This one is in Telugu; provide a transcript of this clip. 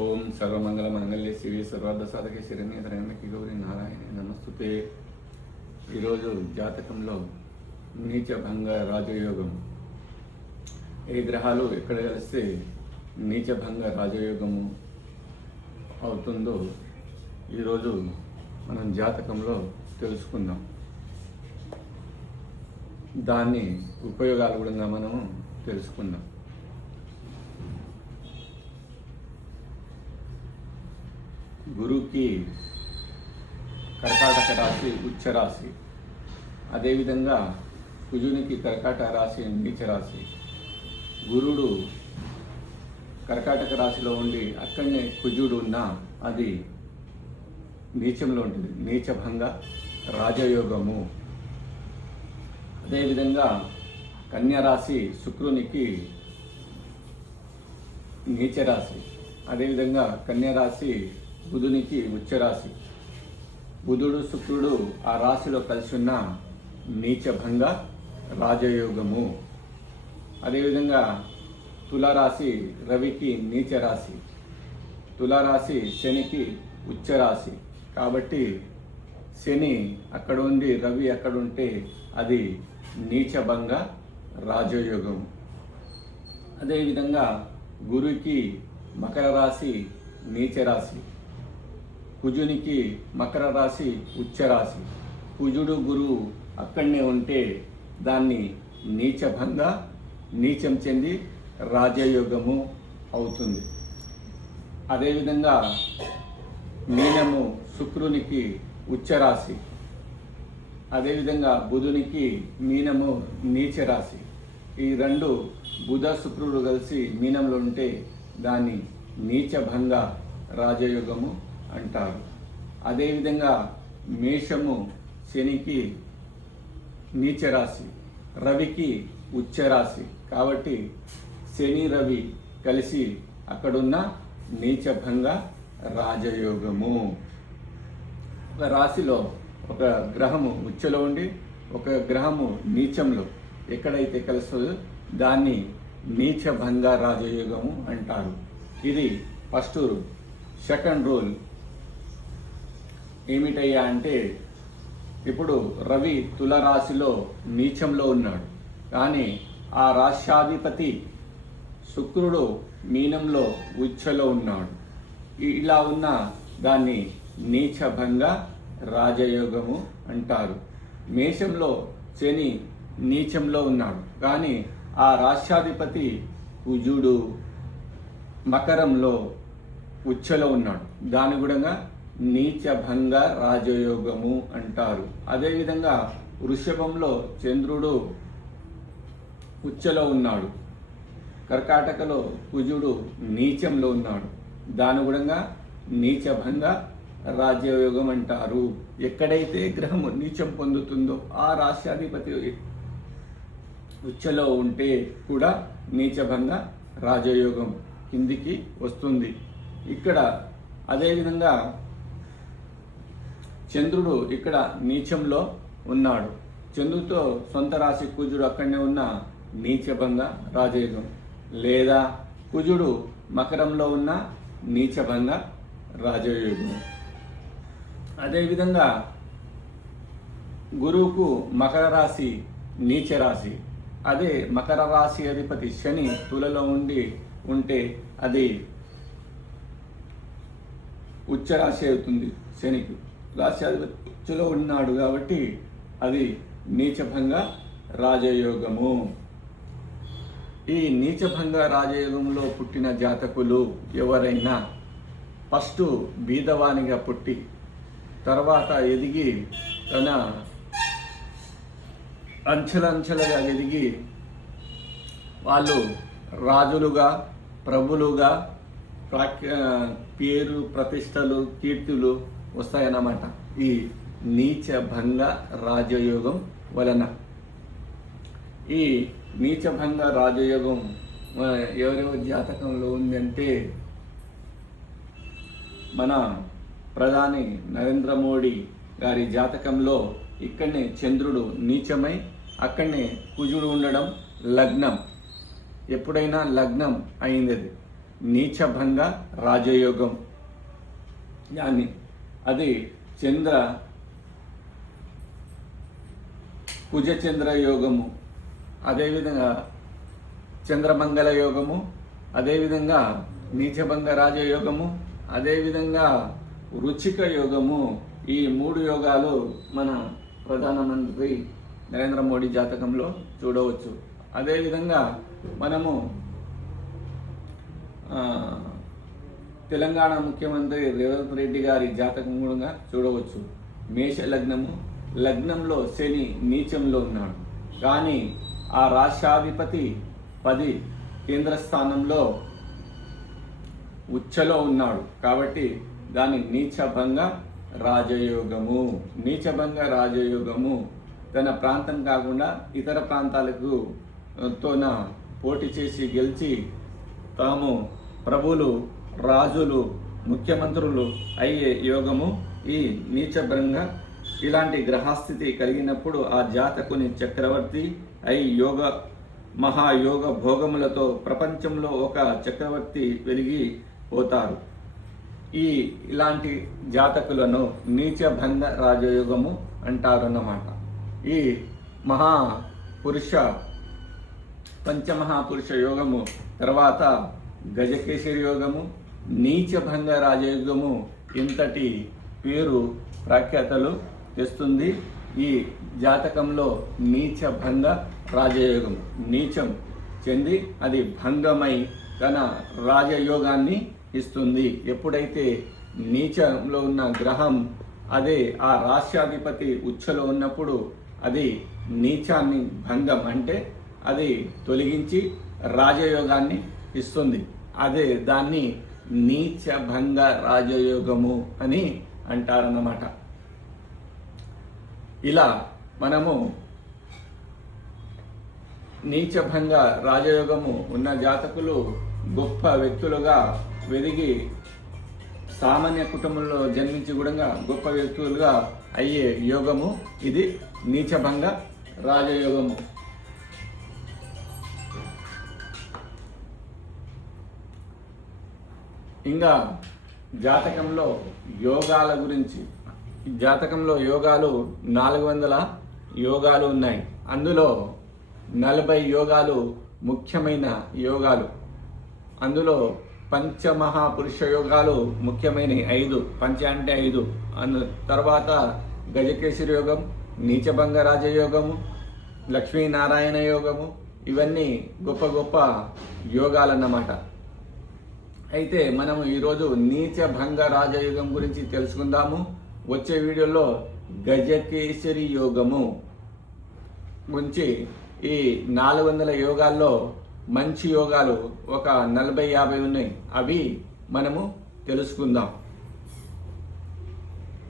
ఓం సర్వమంగళ మంగళ్య శ్రీ సర్వార్థ సాధక శరణ్య త్రయంబకి గౌరి నారాయణ నమస్తుతే ఈరోజు జాతకంలో నీచభంగ రాజయోగం. ఏ గ్రహాలు ఎక్కడ కలిస్తే నీచభంగ రాజయోగము అవుతుందో ఈరోజు మనం జాతకంలో తెలుసుకుందాం. దాన్ని ఉపయోగాలు కూడా మనము తెలుసుకుందాం. గురువుకి కర్కాటక రాశి ఉచ్చ రాశి. అదేవిధంగా కుజునికి కర్కాటక రాశి నీచ రాశి. గురుడు కర్కాటక రాశిలో ఉండి అక్కడనే కుజుడు ఉన్న అది నీచంలో ఉంటుంది. నీచభంగ రాజయోగము. అదేవిధంగా కన్యరాశి శుక్రునికి నీచరాశి అదేవిధంగా కన్యరాశి బుధునికి ఉచ్చరాశి. బుధుడు శుక్రుడు ఆ రాశిలో కలిసి ఉన్న నీచభంగ రాజయోగము. అదేవిధంగా తులారాశి రవికి నీచరాశి. తులారాశి శనికి ఉచ్చరాశి. కాబట్టి శని అక్కడ ఉండి రవి అక్కడ ఉంటే అది నీచభంగ రాజయోగం. అదేవిధంగా గురుకి మకర రాశి నీచరాశి. కుజునికి మకర రాశి ఉచ్చరాశి కుజుడు గురువు అక్కడనే ఉంటే దాన్ని నీచభంగ నీచం చెంది రాజయోగము అవుతుంది. అదేవిధంగా మీనము శుక్రునికి ఉచ్చరాశి అదేవిధంగా బుధునికి మీనము నీచరాశి ఈ రెండు బుధ శుక్రుడు కలిసి మీనంలో ఉంటే దాన్ని నీచభంగ రాజయోగము అంటారు. అదేవిధంగా మేషము శనికి నీచరాశి రవికి ఉచ్చరాశి కాబట్టి శని రవి కలిసి అక్కడున్న నీచభంగ రాజయోగము. ఒక రాశిలో ఒక గ్రహము ఉచ్చలో ఉండి ఒక గ్రహము నీచంలో ఎక్కడైతే కలుస్తుందో దాన్ని నీచభంగ రాజయోగము అంటారు. ఇది ఫస్ట్ రూల్. సెకండ్ రూల్ ఏమిటయ్యా అంటే ఇప్పుడు రవి తులరాశిలో నీచంలో ఉన్నాడు. కానీ ఆ రాష్ట్రాధిపతి శుక్రుడు మీనంలో ఉచ్చలో ఉన్నాడు. ఇలా ఉన్న దాన్ని నీచభంగ రాజయోగము అంటారు. మేషంలో శని నీచంలో ఉన్నాడు. కానీ ఆ రాష్ట్రాధిపతి కుజుడు మకరంలో ఉచ్చలో ఉన్నాడు. దాని కూడా నీచభంగ రాజయోగము అంటారు. అదేవిధంగా వృషభంలో చంద్రుడు ఉచ్చలో ఉన్నాడు. కర్కాటకలో కుజుడు నీచంలో ఉన్నాడు. దాని కూడా నీచభంగ రాజ్యయోగం అంటారు. ఎక్కడైతే గ్రహము నీచం పొందుతుందో ఆ రాష్ట్రాధిపతి ఉచ్చలో ఉంటే కూడా నీచభంగ రాజయోగం కిందికి వస్తుంది. ఇక్కడ అదేవిధంగా చంద్రుడు ఇక్కడ నీచంలో ఉన్నాడు. చంద్రుడితో సొంత రాశి కుజుడు అక్కడనే ఉన్న నీచభంగ రాజయోగం. లేదా కుజుడు మకరంలో ఉన్న నీచభంగ రాజయోగం. అదేవిధంగా గురువుకు మకర రాశి నీచ రాశి. అదే మకర రాశి అధిపతి శని తులలో ఉండి ఉంటే అది ఉచ్చ రాశి అవుతుంది శనికి. రాశి ఉచ్చలో ఉన్నాడు కాబట్టి అది నీచభంగ రాజయోగము. ఈ నీచభంగ రాజయోగంలో పుట్టిన జాతకులు ఎవరైనా ఫస్ట్ బీదవానిగా పుట్టి తర్వాత ఎదిగి తన అంచెలంచెలుగా ఎదిగి వాళ్ళు రాజులుగా ప్రభులుగా ప్రాక్ పేరు ప్రతిష్టలు కీర్తులు వస్తాయన్నమాట. ఈ నీచ భంగ రాజయోగం వలన. ఈ నీచభంగ రాజయోగం ఎవరెవరి జాతకంలో ఉందంటే మన ప్రధాని నరేంద్ర మోడీ గారి జాతకంలో ఇక్కడనే చంద్రుడు నీచమై అక్కడనే కుజుడు ఉండడం లగ్నం. ఎప్పుడైనా లగ్నం అయింది అది నీచభంగ రాజయోగం. దాన్ని అది చంద్ర కుజచంద్ర యోగము. అదేవిధంగా చంద్రమంగళ యోగము అదేవిధంగా నీచభంగ రాజయోగము అదేవిధంగా రుచిక యోగము. ఈ మూడు యోగాలు మన ప్రధానమంత్రి నరేంద్ర మోడీ జాతకంలో చూడవచ్చు. అదేవిధంగా మనము ఆ, తెలంగాణ ముఖ్యమంత్రి రేవంత్ రెడ్డి గారి జాతకం కూడా చూడవచ్చు. మేష లగ్నము లగ్నంలో శని నీచంలో ఉన్నాడు. కానీ ఆ రాష్ట్రాధిపతి పది కేంద్ర స్థానంలో ఉచ్చలో ఉన్నాడు. కాబట్టి దాని నీచభంగ రాజయోగము. నీచభంగ రాజయోగము తన ప్రాంతం కాకుండా ఇతర ప్రాంతాలకు తోన పోటీ చేసి గెలిచి తాము ప్రభులు రాజులు ముఖ్యమంత్రులు అయ్యే యోగము ఈ నీచభంగ ఇలాంటి గ్రహస్థితి కలిగినప్పుడు ఆ జాతకుని చక్రవర్తి అయి యోగ మహాయోగ భోగములతో ప్రపంచంలో ఒక చక్రవర్తి వెలిగి పోతారు. ఈ ఇలాంటి జాతకులను నీచభంగ రాజయోగము అంటారన్నమాట. ఈ మహా పురుష పంచమహాపురుష యోగము తర్వాత గజకేశరి యోగము నీచభంగ రాజయోగము ఇంతటి పేరు ప్రఖ్యాతలు తెస్తుంది ఈ జాతకంలో నీచభంగ రాజయోగం. నీచం చెంది అది భంగమై తన రాజయోగాన్ని ఇస్తుంది. ఎప్పుడైతే నీచంలో ఉన్న గ్రహం అదే ఆ రాష్ట్రాధిపతి ఉచ్చలో ఉన్నప్పుడు అది నీచాన్ని భంగం అంటే అది తొలగించి రాజయోగాన్ని ఇస్తుంది. అదే దాన్ని నీచభంగ రాజయోగము అని అంటారన్నమాట. ఇలా మనము నీచభంగ రాజయోగము ఉన్న జాతకులు గొప్ప వ్యక్తులుగా వెదిగి సామాన్య కుటుంబంలో జన్మించి కూడా గొప్ప వ్యక్తులుగా అయ్యే యోగము ఇది నీచభంగ రాజయోగము. ఇంకా జాతకంలో యోగాల గురించి జాతకంలో యోగాలు నాలుగు వందల యోగాలు ఉన్నాయి. అందులో నలభై యోగాలు ముఖ్యమైన యోగాలు. అందులో పంచమహాపురుష యోగాలు ముఖ్యమైన ఐదు పంచ అంటే ఐదు. అందు తర్వాత గజకేశ్వరి యోగం నీచభంగ రాజయోగము లక్ష్మీనారాయణ యోగము ఇవన్నీ గొప్ప గొప్ప యోగాలన్నమాట. అయితే మనం ఈరోజు నీచ భంగ రాజయోగం గురించి తెలుసుకుందాము. వచ్చే వీడియోలో గజకేసరి యోగము గురించి ఈ నాలుగు వందల యోగాల్లో మంచి యోగాలు ఒక నలభై యాభై ఉన్నాయి. అవి మనము తెలుసుకుందాం.